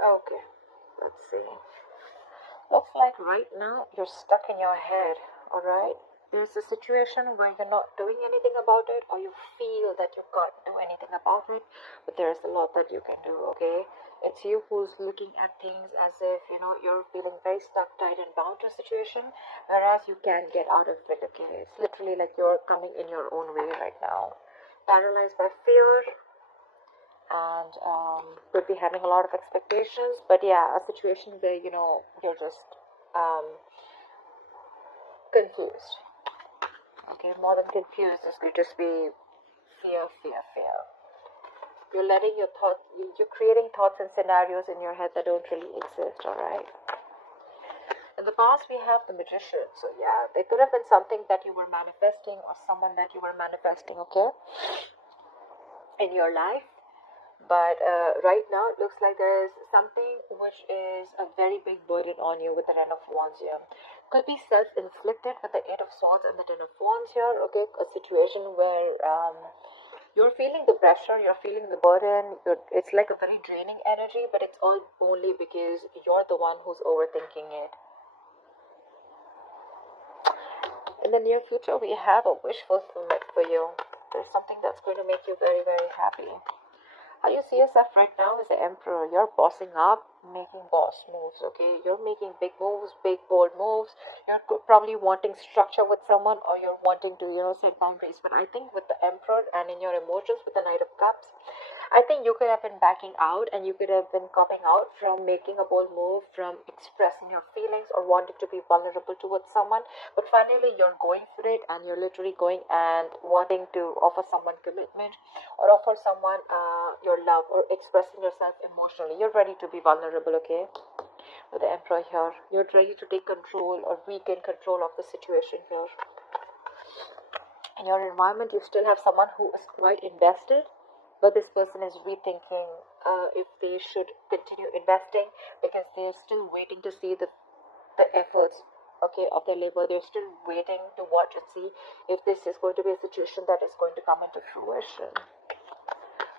Okay, let's see. Looks like right now you're stuck in your head, alright? There's a situation where you're not doing anything about it, or you feel that you can't do anything about it, but there's a lot that you can do, okay? It's you who's looking at things as if, you're feeling very stuck, tight, and bound to a situation, whereas you can't get out of it, okay? It's literally like you're coming in your own way right now. Paralyzed by fear, and could be having a lot of expectations, but yeah, a situation where you're just um, confused. Okay, more than confused, this could just be fear, fear, fear. You're letting your thoughts, you're creating thoughts and scenarios in your head that don't really exist. All right. In the past, we have the magician. So yeah, there could have been something that you were manifesting, or someone that you were manifesting, okay, in your life. But right now, it looks like there is something which is a very big burden on you with the Ten of Wands here. Could be self-inflicted with the Eight of Swords and the Ten of Wands here. Okay, a situation where you're feeling the pressure, you're feeling the burden. It's like a very draining energy, but it's all only because you're the one who's overthinking it. In the near future, we have a wish fulfillment for you. There's something that's going to make you very, very happy. How you see yourself right now is the emperor. You're bossing up, making boss moves, okay? You're making big moves, big bold moves. You're probably wanting structure with someone, or you're wanting to, set boundaries. But I think with the emperor and in your emotions with the Knight of Cups, I think you could have been backing out, and you could have been copping out from making a bold move, from expressing your feelings or wanting to be vulnerable towards someone. But finally, you're going for it, and you're literally going and wanting to offer someone commitment, or offer someone your love, or expressing yourself emotionally. You're ready to be vulnerable, okay? With the Emperor here, you're ready to take control or regain control of the situation here. In your environment, you still have someone who is quite invested, but this person is rethinking if they should continue investing, because they're still waiting to see the efforts, okay, of their labor. They're still waiting to watch and see if this is going to be a situation that is going to come into fruition.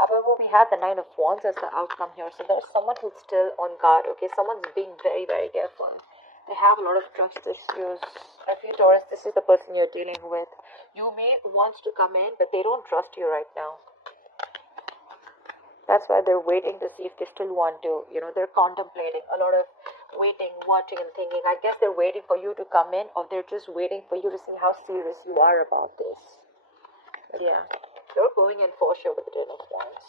However, we have the Nine of Wands as the outcome here. So there's someone who's still on guard, okay? Someone's being very, very careful. They have a lot of trust issues. If you Taurus, this is the person you're dealing with. You may want to come in, but they don't trust you right now. That's why they're waiting to see if they still want to. They're contemplating a lot of waiting, watching, and thinking. I guess they're waiting for you to come in, or they're just waiting for you to see how serious you are about this. But yeah, you're going in for sure with the Ten of Wands.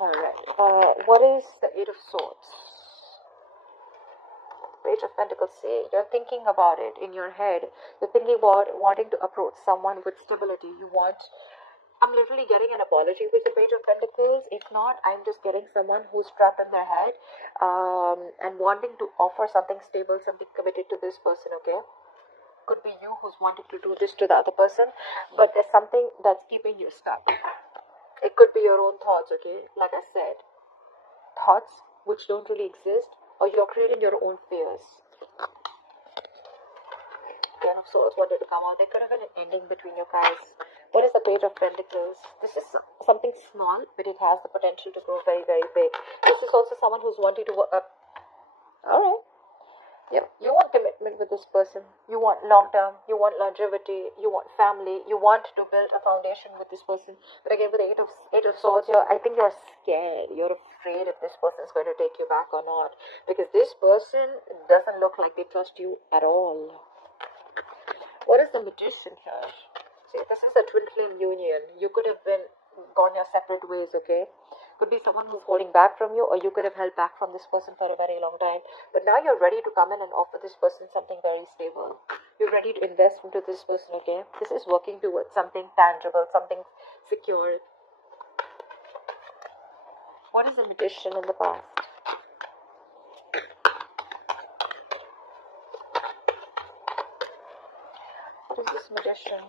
Alright, what is the Eight of Swords? Page of Pentacles. See, you're thinking about it in your head. You're thinking about wanting to approach someone with stability. I'm literally getting an apology with the Page of Pentacles. If not, I'm just getting someone who's trapped in their head and wanting to offer something stable, something committed to this person, okay? Could be you who's wanting to do this to the other person, but there's something that's keeping you stuck. It could be your own thoughts, okay? Like I said, thoughts which don't really exist, or you're creating your own fears. Ten of Swords wanted to come out. There could have been an ending between you guys. What is the Page of Pentacles? This is something small, but it has the potential to grow very, very big. This is also someone who's wanting to work up. Alright. Yep. You want commitment with this person. You want long term. You want longevity. You want family. You want to build a foundation with this person. But again, with the Eight of Swords here, I think you're scared. You're afraid if this person is going to take you back or not. Because this person doesn't look like they trust you at all. What is the Magician here? See, this is a twin flame union. You could have gone your separate ways, okay? Could be someone who's holding back from you, or you could have held back from this person for a very long time. But now you're ready to come in and offer this person something very stable. You're ready to invest into this person, okay? This is working towards something tangible, something secure. What is the Magician in the past? What is this Magician?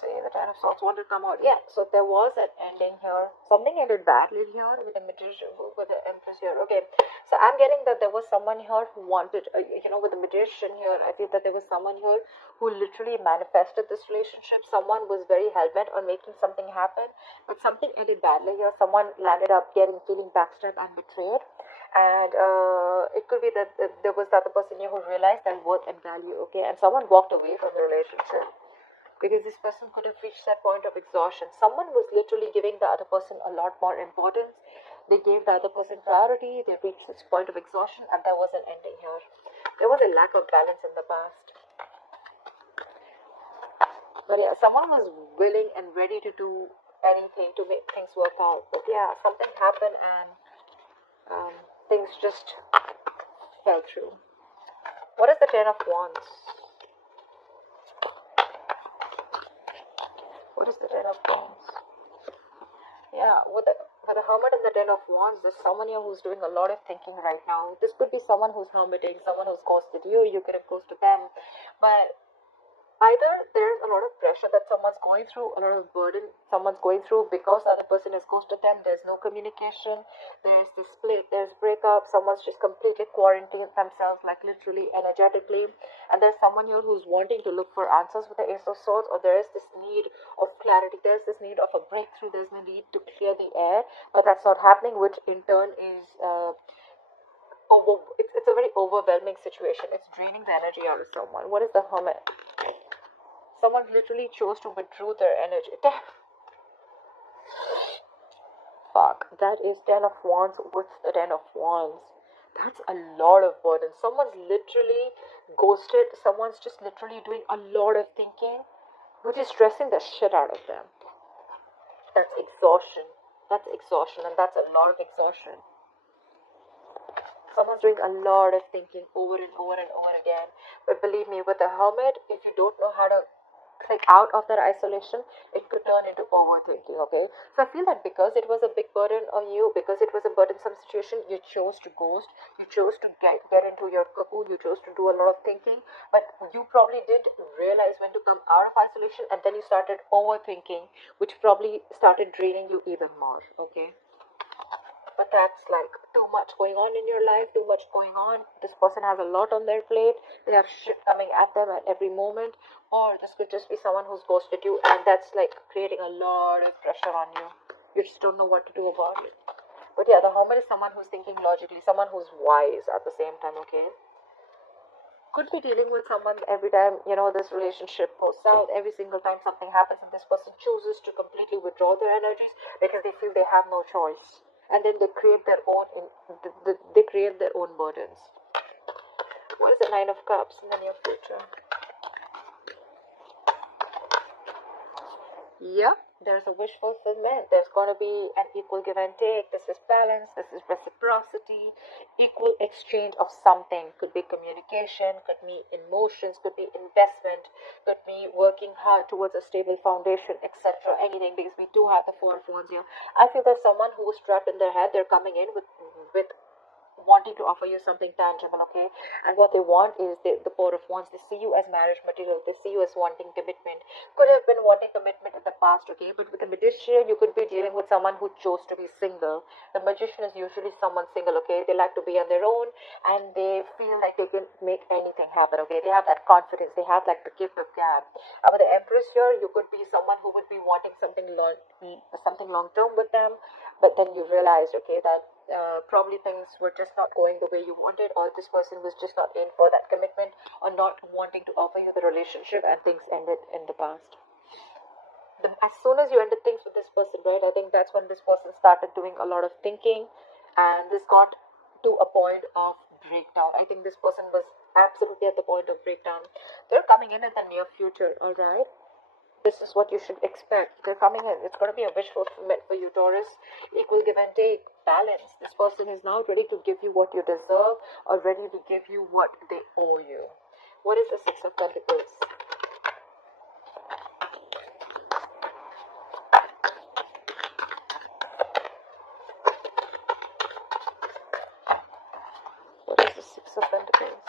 See, the Ten Nine of Swords want to come out. Yeah, so there was an ending here. Something ended badly here with the Magician, with the Empress here. Okay, so I'm getting that there was someone here who wanted, with the Magician here, I feel that there was someone here who literally manifested this relationship. Someone was very hell-bent on making something happen, but something ended badly here. Someone landed up feeling backstabbed and betrayed. And it could be that there was the other person here who realized their worth and value, okay, and someone walked away from the relationship because this person could have reached that point of exhaustion. Someone was literally giving the other person a lot more importance. They gave the other person priority. They reached this point of exhaustion, and there was an ending here. There was a lack of balance in the past. But yeah, someone was willing and ready to do anything to make things work out. But yeah, something happened and things just fell through. What is the Ten of Wands? What is the Ten of Wands? Yeah, with the Hermit and the Ten of Wands, there's someone here who's doing a lot of thinking right now. This could be someone who's hermiting, someone who's ghosted you. You could have ghosted them, but either there's a lot of pressure that someone's going through, a lot of burden someone's going through because the other person has ghosted them. There's no communication, there's this split, there's breakup, someone's just completely quarantined themselves, like literally energetically, and there's someone here who's wanting to look for answers with the Ace of Swords, or there is this need of clarity, there's this need of a breakthrough, there's the need to clear the air, but that's not happening, which in turn is it's a very overwhelming situation. It's draining the energy out of someone. What is the Hermit? Someone literally chose to withdraw their energy. Fuck. That is Ten of Wands with the Ten of Wands. That's a lot of burden. Someone's literally ghosted. Someone's just literally doing a lot of thinking, which is stressing the shit out of them. That's exhaustion. That's exhaustion, and that's a lot of exhaustion. Someone's doing a lot of thinking over and over and over again. But believe me, with the Hermit, if you don't know how to click out of that isolation, it could turn into overthinking, okay? So I feel that because it was a big burden on you, because it was a burdensome situation, you chose to ghost, you chose to get into your cocoon, you chose to do a lot of thinking, but you probably didn't realize when to come out of isolation, and then you started overthinking, which probably started draining you even more, okay? But that's like too much going on in your life, too much going on. This person has a lot on their plate. They have shit coming at them at every moment. Or this could just be someone who's ghosted you, and that's like creating a lot of pressure on you. You just don't know what to do about it. But yeah, the Hermit is someone who's thinking logically, someone who's wise at the same time, okay? Could be dealing with someone every time, this relationship goes south, every single time something happens and this person chooses to completely withdraw their energies because they feel they have no choice. And then they create their own burdens. What is the Nine of Cups in the near future? Yeah, there's a wish fulfillment. There's going to be an equal give and take. This is balance. This is reciprocity. Equal exchange of something. Could be communication. Could be emotions. Could be investment. Could be working hard towards a stable foundation, etc. Anything, because we do have the Four of Wands here. I feel there's someone who is trapped in their head. They're coming in with wanting to offer you something tangible, okay? And what they want is the Four of Wands. They see you as marriage material. They see you as wanting commitment. Could have been wanting commitment in the past, okay? But with the Magician, you could be dealing with someone who chose to be single. The Magician is usually someone single, okay? They like to be on their own, and they feel like they can make anything happen, okay? They have that confidence. They have like the gift of gab. With the Empress here, you could be someone who would be wanting something long term with them, but then you realized, okay, that probably things were just not going the way you wanted, or this person was just not in for that commitment, or not wanting to offer you the relationship, and things ended in the past. As soon as you ended things with this person, right, I think that's when this person started doing a lot of thinking, and this got to a point of breakdown. I think this person was absolutely at the point of breakdown. They're coming in the near future, alright? This is what you should expect. They're coming in. It's going to be a wish fulfillment for you, Taurus. Equal give and take. Balance. This person is now ready to give you what you deserve, or ready to give you what they owe you. What is the Six of Pentacles? What is the Six of Pentacles?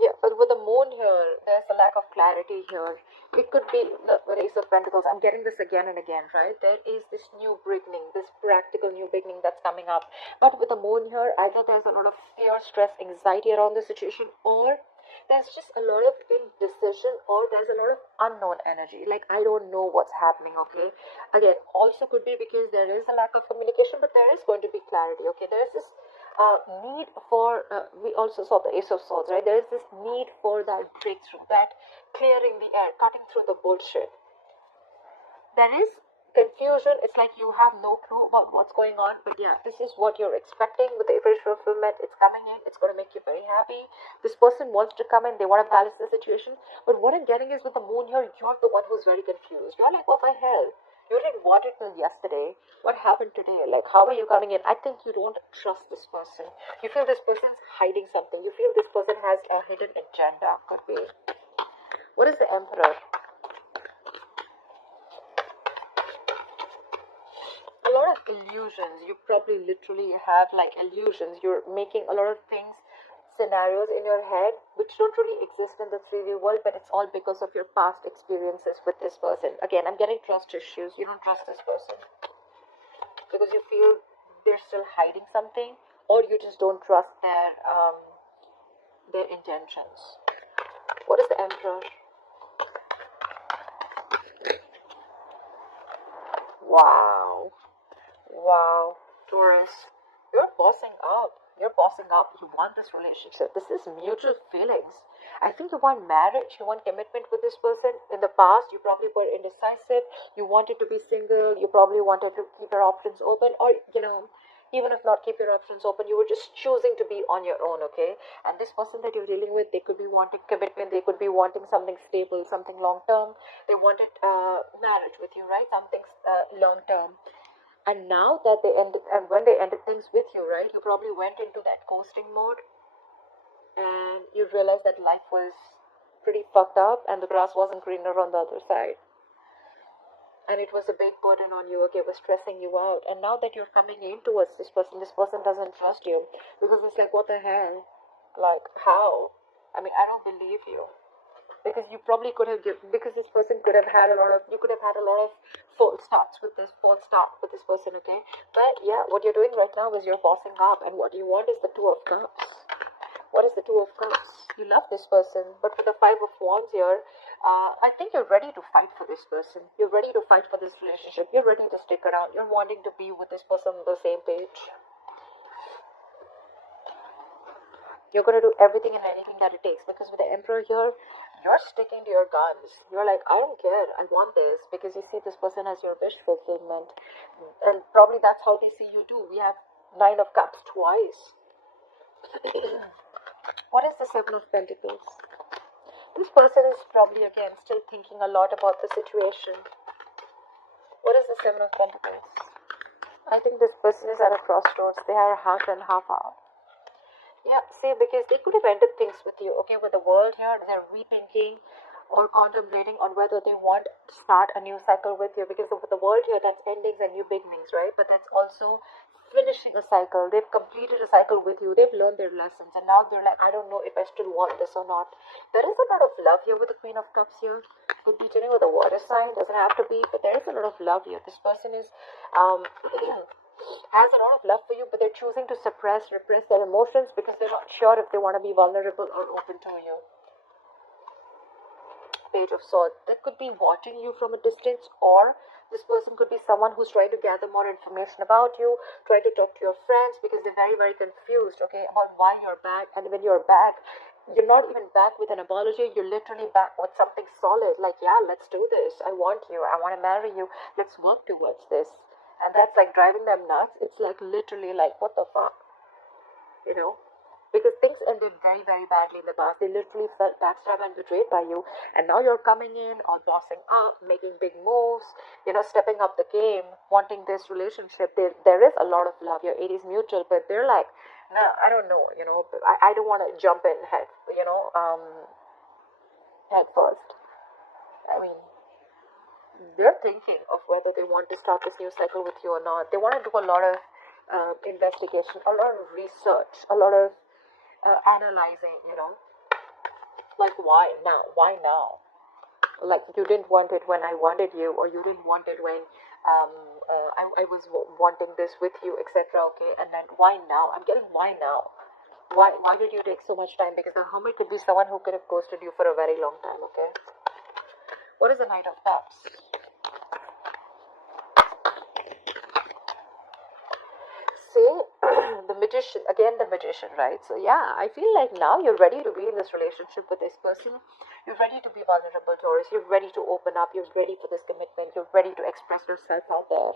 Yeah, but with the moon here, there's a lack of clarity here. It could be the Ace of Pentacles. I'm getting this again and again, right? There is this new beginning, this practical new beginning that's coming up. But with the moon here, either there's a lot of fear, stress, anxiety around the situation, or there's just a lot of indecision, or there's a lot of unknown energy. Like, I don't know what's happening, okay? Again, also could be because there is a lack of communication, but there is going to be clarity, okay? There's this need for, we also saw the Ace of Swords, right? There is this need for that breakthrough, that clearing the air, cutting through the bullshit. There is confusion. It's like you have no clue about what's going on, but yeah, this is what you're expecting with the wish fulfillment. It's coming in, it's going to make you very happy. This person wants to come in, they want to balance the situation, but what I'm getting is with the moon here, you're the one who's very confused. You're like, what the hell? You didn't want it till yesterday. What happened today? Like, how are you coming in? I think you don't trust this person. You feel this person's hiding something. You feel this person has a hidden agenda. Could be. What is the Emperor? A lot of illusions. You probably literally have like illusions. You're making a lot of things, scenarios in your head which don't really exist in the 3D world, but it's all because of your past experiences with this person. Again, I'm getting trust issues. You don't trust this person because you feel they're still hiding something, or you just don't trust their intentions. What is the Emperor? Wow. Wow, Taurus, you're bossing up. You're bossing up. You want this relationship. This is mutual feelings. I think you want marriage. You want commitment with this person. In the past, you probably were indecisive. You wanted to be single. You probably wanted to keep your options open, or even if not keep your options open, you were just choosing to be on your own. Okay, and this person that you're dealing with, they could be wanting commitment. They could be wanting something stable, something long term. They wanted marriage with you, right? Something long term. And now that they ended, and when they ended things with you, right, you probably went into that coasting mode, and you realized that life was pretty fucked up and the grass wasn't greener on the other side. And it was a big burden on you, okay, it was stressing you out. And now that you're coming in towards this person doesn't trust you, because it's like, what the hell? Like, how? I mean, I don't believe you. Because you probably could have given, because this person could have had a lot of, you could have had a lot of false start with this person, okay? But yeah, what you're doing right now is you're bossing up, and what you want is the Two of Cups. What is the Two of Cups? You love this person, but with the Five of Wands here, I think you're ready to fight for this person. You're ready to fight for this relationship. You're ready to stick around. You're wanting to be with this person on the same page. You're going to do everything and anything that it takes, because with the Emperor here, you're sticking to your guns. You're like, I don't care, I want this, because you see this person as your wish fulfillment, and probably that's how they see you too. We have Nine of Cups twice. What is the Seven of Pentacles? This person is probably again still thinking a lot about the situation. What is the Seven of Pentacles? I think this person is at a crossroads. They are half and half out. Yeah, see, because they could have ended things with you, okay? With the World here, they're rethinking or contemplating on whether they want to start a new cycle with you, because with the World here, that's endings and new beginnings, right? But that's also finishing a cycle. They've completed a cycle with you. They've learned their lessons, and now they're like, I don't know if I still want this or not. There is a lot of love here with the Queen of Cups here. Could be dealing with a water sign, doesn't have to be, but there is a lot of love here. This person is has a lot of love for you, but they're choosing to repress their emotions, because they're not sure if they want to be vulnerable or open to you. Page of Swords. They could be watching you from a distance, or this person could be someone who's trying to gather more information about you, trying to talk to your friends, because they're very, very confused, okay, about why you're back. And when you're back, you're not even back with an apology. You're literally back with something solid, like, yeah, let's do this. I want you. I want to marry you. Let's work towards this. And that's like driving them nuts. It's like literally like, what the fuck? Because things ended very, very badly in the past. They literally felt backstabbed and betrayed by you. And now you're coming in, all bossing up, making big moves, stepping up the game, wanting this relationship. There is a lot of love here. It is mutual, but they're like, no, I don't know, I don't want to jump in head first. I mean, they're thinking of whether they want to start this new cycle with you or not. They want to do a lot of investigation, a lot of research, a lot of analyzing, Like, why now? Why now? Like, you didn't want it when I wanted you, or you didn't want it when I was wanting this with you, etc. Okay, and then why now? I'm getting why now. Why did you take so much time? Because the hermit could be someone who could have ghosted you for a very long time. Okay, what is the Knight of Cups? See, the Magician, again the Magician, right? So yeah, I feel like now you're ready to be in this relationship with this person. You're ready to be vulnerable, Taurus. You're ready to open up. You're ready for this commitment. You're ready to express yourself out there.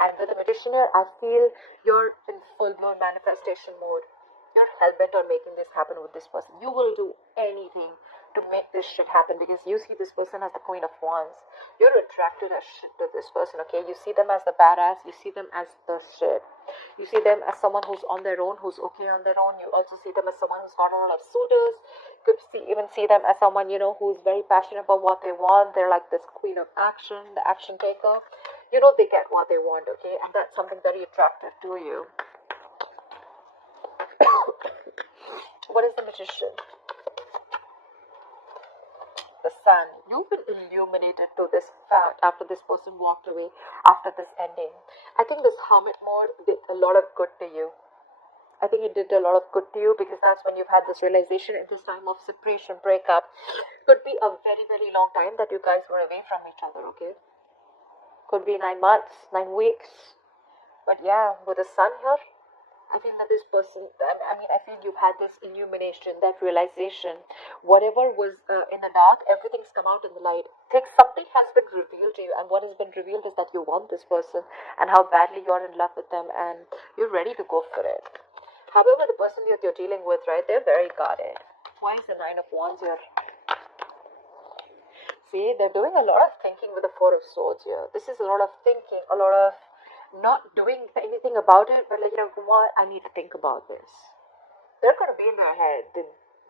And with the Magicianer, I feel you're in full blown manifestation mode. You're hell-bent on making this happen with this person. You will do anything to make this shit happen because you see this person as the Queen of Wands. You're attracted as shit to this person, okay? You see them as the badass. You see them as the shit. You see them as someone who's on their own, who's okay on their own. You also see them as someone who's got a lot of suitors. You could even see them as someone, who's very passionate about what they want. They're like this queen of action, the action taker. They get what they want, okay? And that's something very attractive to you. What is the Magician? The Sun. You've been illuminated to this fact after this person walked away, after this ending. I think this hermit mode did a lot of good to you. I think it did a lot of good to you because that's when you've had this realization in this time of separation, breakup. Could be a very, very long time that you guys were away from each other, okay? Could be 9 months, 9 weeks. But yeah, with the Sun here, I feel that this person, I feel you've had this illumination, that realization. Whatever was in the dark, everything's come out in the light. Something has been revealed to you, and what has been revealed is that you want this person and how badly you're in love with them, and you're ready to go for it. However, the person that you're dealing with, right, they're very guarded. Why is the Nine of Wands here? See, they're doing a lot of thinking with the Four of Swords here. This is a lot of thinking, a lot of not doing anything about it, but like, what, I need to think about this. They're going to be in their head.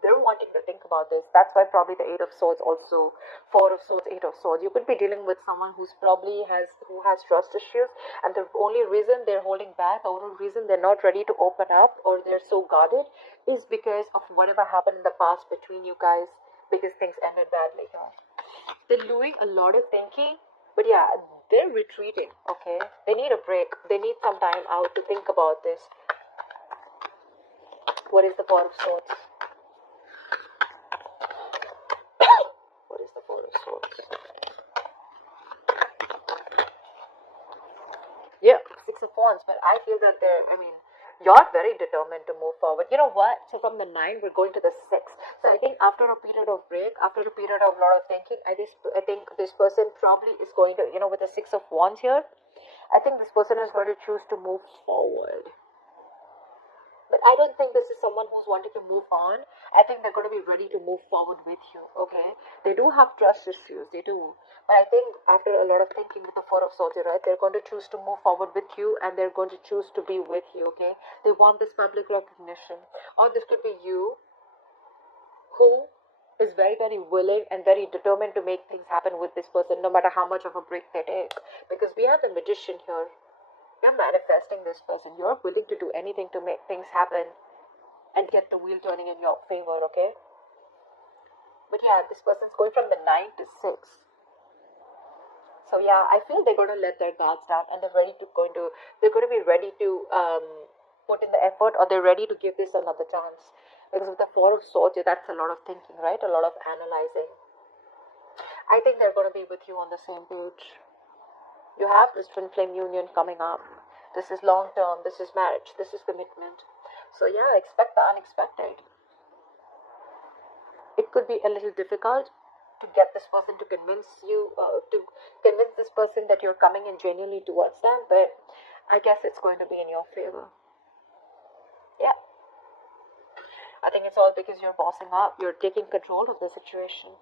They're wanting to think about this. That's why probably the Eight of Swords also, Four of Swords, Eight of Swords. You could be dealing with someone who has trust issues, and the only reason they're holding back, the only reason they're not ready to open up, or they're so guarded, is because of whatever happened in the past between you guys, because things ended badly. They're doing a lot of thinking, but yeah, they're retreating, okay? They need a break. They need some time out to think about this. What is the Four of Swords? What is the Four of Swords? Yeah, Six of Wands, but I feel that you're very determined to move forward. You know what? So from the 9, we're going to the 6. So I think after a period of break, after a period of a lot of thinking, I think this person probably is going to, with the 6 of Wands here, I think this person is going to choose to move forward. But I don't think this is someone who's wanting to move on. I think they're going to be ready to move forward with you, okay? They do have trust issues, they do. But I think after a lot of thinking with the Four of Swords, right, they're going to choose to move forward with you, and they're going to choose to be with you, okay? They want this public recognition. Or this could be you who is very, very willing and very determined to make things happen with this person, no matter how much of a break they take. Because we have the Magician here. You're manifesting this person. You're willing to do anything to make things happen and get the wheel turning in your favor, okay? But yeah, this person's going from the 9 to 6. So yeah, I feel they're going to let their guards down, and they're going to be ready to put in the effort, or they're ready to give this another chance. Because with the Four of Swords, that's a lot of thinking, right? A lot of analyzing. I think they're going to be with you on the same page. You have this twin flame union coming up. This is long term. This is marriage. This is commitment. So yeah, expect the unexpected. It could be a little difficult to get this person to convince this person that you're coming in genuinely towards them, but I guess it's going to be in your favor. Yeah. I think it's all because you're bossing up. You're taking control of the situation.